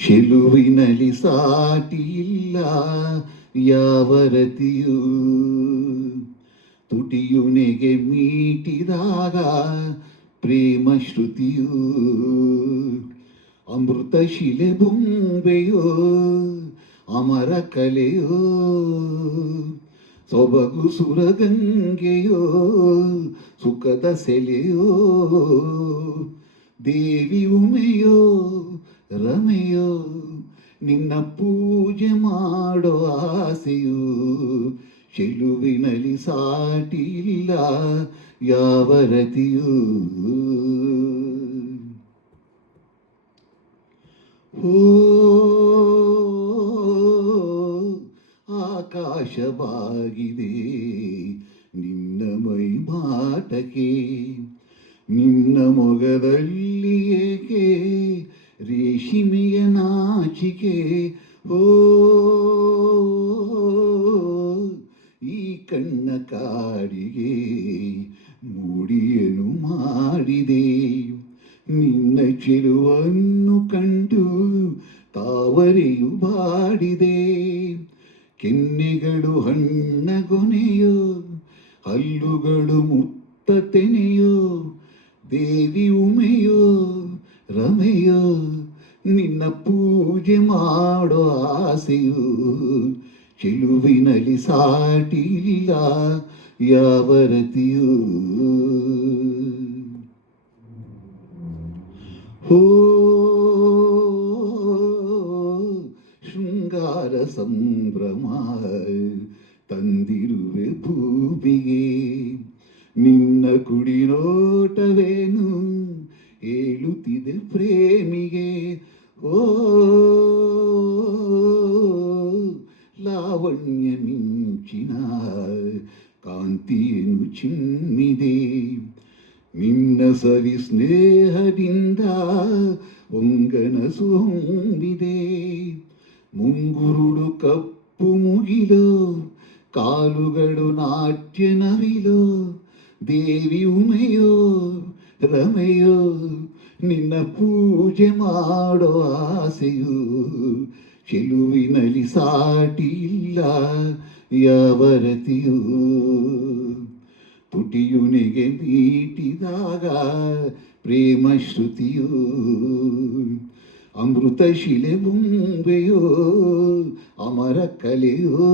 ಚೆಲುವಿನಲ್ಲಿ ಸಾಟಿಯಿಲ್ಲ ಯಾವ ರತಿಯೂ, ತುಟಿಯುನೆಗೆ ಮೀಟಿದಾಗ ಪ್ರೇಮ ಶ್ರುತಿಯೂ, ಅಮೃತ ಶಿಲೆ ಬೊಂಬೆಯೋ ಅಮರ ಕಲೆಯೋ, ಸೊಬಗು ಸುರಗಂಗೆಯೋ ಸುಖದ ಸೆಲೆಯೋ, ದೇವಿ ಉಮೆಯೋ ರಮೆಯೋ ನಿನ್ನ ಪೂಜೆ ಮಾಡೋ ಆಸೆಯು, ಚೆಲುವಿನಲ್ಲಿ ಸಾಟಿಯಿಲ್ಲ ಯಾವ ರತಿಯೂ. ಓ ಆಕಾಶ ಬಾಗಿದೆ ನಿನ್ನ ಮೈ ಮಾಟಕ್ಕೆ, ನಿನ್ನ ಮೊಗದಲ್ಲಿ ಏಕೆ ರೇಷ್ಮೆಯ ನಾಚಿಕೆ. ಓ ಈ ಕಣ್ಣ ಕಾಡಿಗೆ ಮೂಡಿಯನು ಮಾಡಿದೆ, ನಿನ್ನ ಚೆಲುವನ್ನು ಕಂಡು ತಾವರೆಯು ಬಾಡಿದೆ. ಕೆನ್ನೆಗಳು ಹಣ್ಣಗೊನೆಯೋ ಹಲ್ಲುಗಳು ಮುತ್ತ ತೆನೆಯೋ, ದೇವಿ ಉಮೆಯೋ ರಮೆಯೋ ನಿನ್ನ ಪೂಜೆ ಮಾಡೋ ಆಸೆಯು, ಚೆಲುವಿನಲ್ಲಿ ಸಾಟಿಯಿಲ್ಲ ಯಾವ ರತಿಯೂ. ಹೋ ಶೃಂಗಾರ ಸಂಭ್ರಮ ತಂದಿರುವೆ ಭೂಮಿಗೆ, ನಿನ್ನ ಕುಡಿನೋಟವೇನು ಹೇಳುತ್ತಿದೆ ಪ್ರೇಮಿಗೆ. ಓ ಲಾವಣ್ಯ ಮಿಂಚಿನ ಕಾಂತಿಯನ್ನು ಚಿಮ್ಮಿದೆ, ನಿನ್ನ ಸರಿ ಸ್ನೇಹದಿಂದ ಹೊಂಗನಸು ಹೊಂದಿದೆ. ಮುಂಗುರುಳು ಕಪ್ಪು ಮುಗಿಲೋ ಕಾಲುಗಳು ನಾಟ್ಯ ನವಿಲೋ, ದೇವಿ ಉಮೆಯೋ ರಮೆಯೋ ನಿನ್ನ ಪೂಜೆ ಮಾಡೋ ಆಸೆಯು, ಚೆಲುವಿನಲ್ಲಿ ಸಾಟಿಯಿಲ್ಲ ಯಾವ ರತಿಯೂ. ತುಟಿಯುನೆಗೆ ಮೀಟಿದಾಗ ಪ್ರೇಮ ಶ್ರುತಿಯೂ, ಅಮೃತ ಶಿಲೆ ಬೊಂಬೆಯೋ ಅಮರ ಕಲೆಯೋ,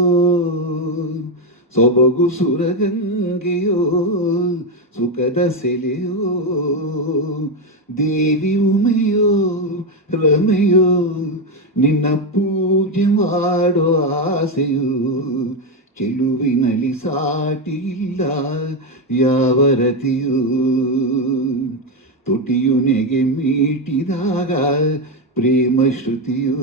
ಸೊಬಗು ಸುರಗಂಗೆಯೋ ಸುಖದ ಸೆಲೆಯೋ, ದೇವಿ ಉಮೆಯೋ ರಮೆಯೋ ನಿನ್ನ ಪೂಜೆ ಮಾಡೋ ಆಸೆಯು, ಚೆಲುವಿನಲ್ಲಿ ಸಾಟಿಯಿಲ್ಲ ಯಾವ ರತಿಯೂ. ತುಟಿಯುನೆಗೆ ಮೀಟಿದಾಗ ಪ್ರೇಮ ಶ್ರುತಿಯೂ.